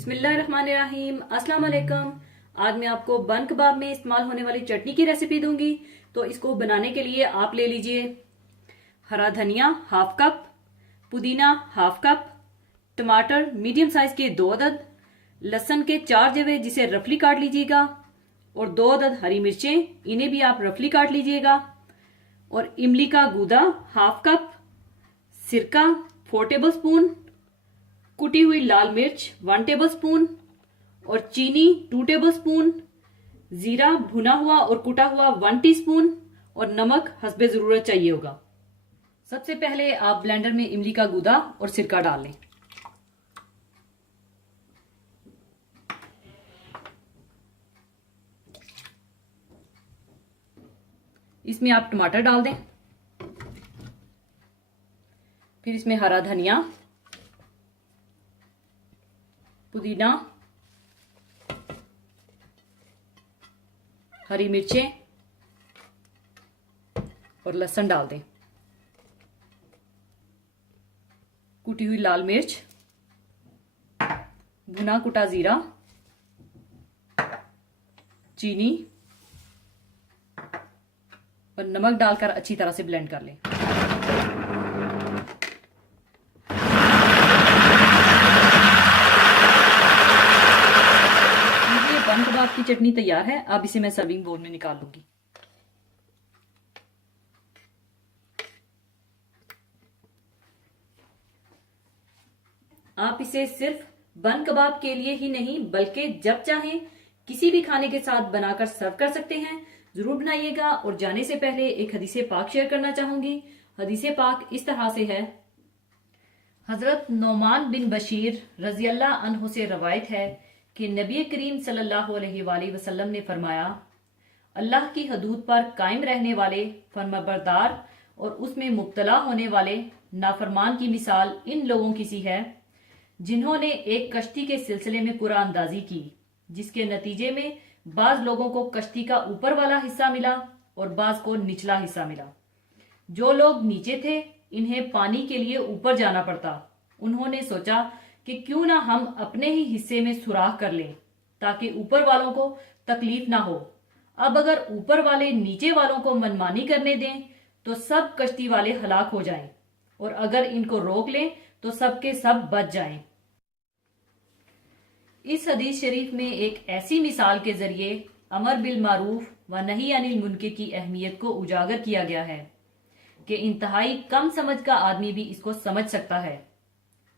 बिस्मिल्लाहिर्रहमानिर्रहीम। अस्सलाम वालेकुम। आज मैं आपको बन कबाब में इस्तेमाल होने वाली चटनी की रेसिपी दूंगी। तो इसको बनाने के लिए आप ले लीजिए हरा धनिया हाफ कप, पुदीना हाफ कप, टमाटर मीडियम साइज के 2 अदद, लहसुन के 4 जवे जिसे रफली काट लीजिएगा, और 2 अदद हरी मिर्चें, इन्हें भी आप रफली काट लीजिएगा, और इमली का गूदा हाफ कप, सिरका 4 टेबल स्पून, कुटी हुई लाल मिर्च 1 टेबल स्पून, और चीनी 2 टेबल स्पून, जीरा भुना हुआ और कुटा हुआ 1 टीस्पून, और नमक हस्बे जरूरत चाहिए होगा। सबसे पहले आप ब्लेंडर में इमली का गूदा और सिरका डाल लें। इसमें आप टमाटर डाल दें, फिर इसमें हरा धनिया, पुदीना, हरी मिर्चें और लहसुन डाल दें, कुटी हुई लाल मिर्च, भुना कुटा जीरा, चीनी और नमक डालकर अच्छी तरह से ब्लेंड कर लें। बन कबाब की चटनी तैयार है। अब इसे मैं सर्विंग बोल में निकाल लूंगी। आप इसे सिर्फ बन कबाब के लिए ही नहीं बल्कि जब चाहें किसी भी खाने के साथ बनाकर सर्व कर सकते हैं। जरूर बनाइएगा। और जाने से पहले एक हदीसे पाक शेयर करना चाहूंगी। हदीसे पाक इस तरह से है। हजरत नौमान बिन बशीर रजी अल्लाह अन्हु से रवायत है कि नबी करीम सल्लल्लाहु अलैहि वसल्लम ने फरमाया, अल्लाह की हदूद पर कायम रहने वाले फरमाबरदार और उसमें मुब्तला होने वाले नाफरमान की मिसाल इन लोगों की सी है जिन्होंने एक कश्ती के सिलसिले में कुरान अंदाजी की, जिसके नतीजे में बाज लोगों को कश्ती का ऊपर वाला हिस्सा मिला और बाज को निचला हिस्सा मिला। जो लोग नीचे थे इन्हें पानी के लिए ऊपर जाना पड़ता। उन्होंने सोचा कि क्यों ना हम अपने ही हिस्से में सुराख कर लें ताकि ऊपर वालों को तकलीफ ना हो। अब अगर ऊपर वाले नीचे वालों को मनमानी करने दें तो सब कश्ती वाले हलाक हो जाएं, और अगर इनको रोक लें तो सबके सब बच जाएं। इस हदीस शरीफ में एक ऐसी मिसाल के जरिए अमर बिल मारूफ व नही अनिल मुनकर की अहमियत को उजागर किया गया है कि इंतहाई कम समझ का आदमी भी इसको समझ सकता है।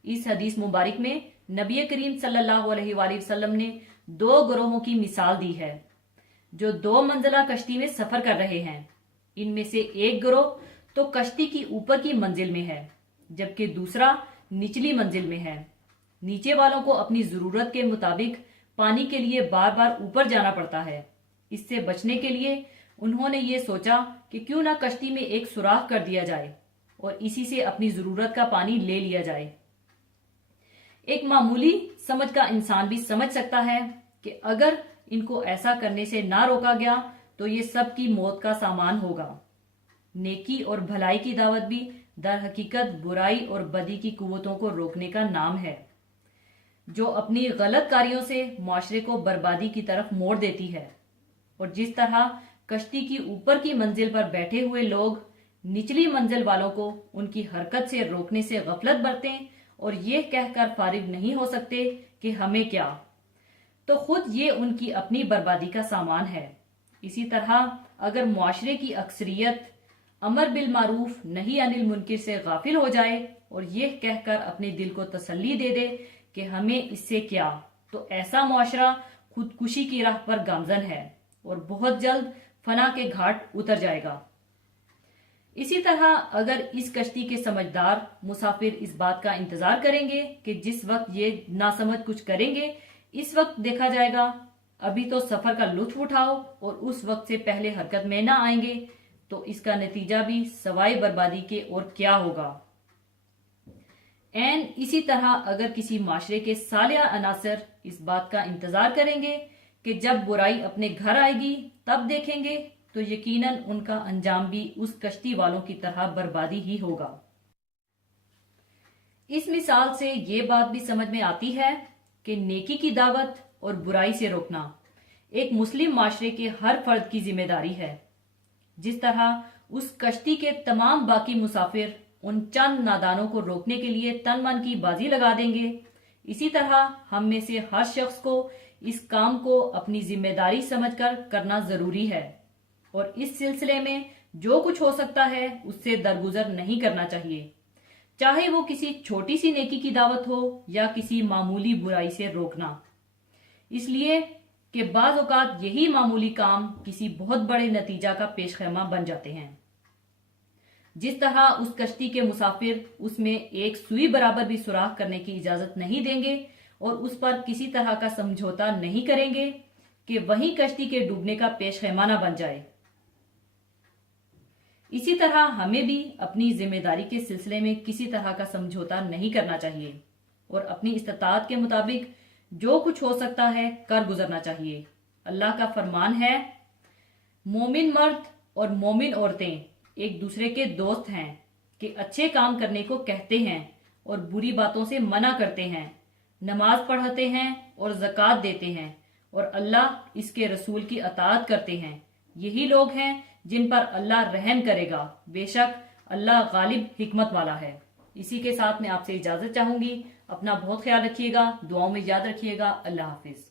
इस हदीस मुबारक में नबी करीम सल्लल्लाहु अलैहि वसल्लम ने 2 गिरोहों की मिसाल दी है जो 2 मंजिला कश्ती में सफर कर रहे हैं। इनमें से एक गिरोह तो कश्ती की ऊपर की मंजिल में है, जबकि दूसरा निचली मंजिल में है। नीचे वालों को अपनी जरूरत के मुताबिक पानी के लिए बार बार ऊपर जाना पड़ता है। इससे बचने के लिए उन्होंने ये सोचा कि क्यों ना कश्ती में एक सुराख कर दिया जाए और इसी से अपनी जरूरत का पानी ले लिया जाए। एक मामूली समझ का इंसान भी समझ सकता है कि अगर इनको ऐसा करने से ना रोका गया तो ये सब की मौत का सामान होगा। नेकी और भलाई की दावत भी दर हकीकत बुराई और बदी की कुव्वतों को रोकने का नाम है, जो अपनी गलत कार्यों से मुआशरे को बर्बादी की तरफ मोड़ देती है। और जिस तरह कश्ती की ऊपर की मंजिल पर बैठे हुए लोग निचली मंजिल वालों को उनकी हरकत से रोकने से गफलत बरतें और ये कहकर फारिग नहीं हो सकते कि हमें क्या, तो खुद ये उनकी अपनी बर्बादी का सामान है। इसी तरह अगर मुआशरे की अक्सरियत अमर बिल मारूफ नही अनिल मुनकर से गाफिल हो जाए और ये कहकर अपने दिल को तसल्ली दे दे कि हमें इससे क्या, तो ऐसा मुआशरा खुदकुशी की राह पर गामजन है और बहुत जल्द फना के घाट उतर जाएगा। इसी तरह अगर इस कश्ती के समझदार मुसाफिर इस बात का इंतजार करेंगे कि जिस वक्त ये नासमझ कुछ करेंगे इस वक्त देखा जाएगा, अभी तो सफर का लुत्फ उठाओ, और उस वक्त से पहले हरकत में ना आएंगे तो इसका नतीजा भी सवाई बर्बादी के और क्या होगा। एन इसी तरह अगर किसी माशरे के सालिया अनासर इस बात का इंतजार करेंगे कि जब बुराई अपने घर आएगी तब देखेंगे, तो यकीनन उनका अंजाम भी उस कश्ती वालों की तरह बर्बादी ही होगा। इस मिसाल से ये बात भी समझ में आती है کہ नेकी की दावत और बुराई से रोकना एक मुस्लिम माशरे के हर फर्द की जिम्मेदारी है। जिस तरह उस कश्ती के तमाम बाकी मुसाफिर उन चंद नादानों को रोकने के लिए तन मन की बाजी लगा देंगे, इसी तरह हम में से हर शख्स को इस काम को अपनी जिम्मेदारी समझकर करना जरूरी है और इस सिलसिले में जो कुछ हो सकता है उससे दरगुजर नहीं करना चाहिए, चाहे वो किसी छोटी सी नेकी की दावत हो या किसी मामूली बुराई से रोकना, इसलिए कि बाज़ औक़ात यही मामूली काम किसी बहुत बड़े नतीजा का पेशखैमा बन जाते हैं। जिस तरह उस कश्ती के मुसाफिर उसमें एक सुई बराबर भी सुराख करने की इजाजत नहीं देंगे और उस पर किसी तरह का समझौता नहीं करेंगे कि वही कश्ती के डूबने का पेशखैमा न बन जाए। इसी तरह हमें भी अपनी जिम्मेदारी के सिलसिले में किसी तरह का समझौता नहीं करना चाहिए और अपनी इस्ताअत के मुताबिक जो कुछ हो सकता है कर गुजरना चाहिए। अल्लाह का फरमान है, मोमिन मर्द और मोमिन औरतें एक दूसरे के दोस्त हैं कि अच्छे काम करने को कहते हैं और बुरी बातों से मना करते हैं, नमाज पढ़ते हैं और ज़कात देते हैं और अल्लाह इसके रसूल की अताअत करते हैं। यही लोग हैं जिन पर अल्लाह रहम करेगा, बेशक अल्लाह गालिब हिकमत वाला है। इसी के साथ मैं आपसे इजाजत चाहूंगी। अपना बहुत ख्याल रखिएगा, दुआओं में याद रखिएगा। अल्लाह हाफिज।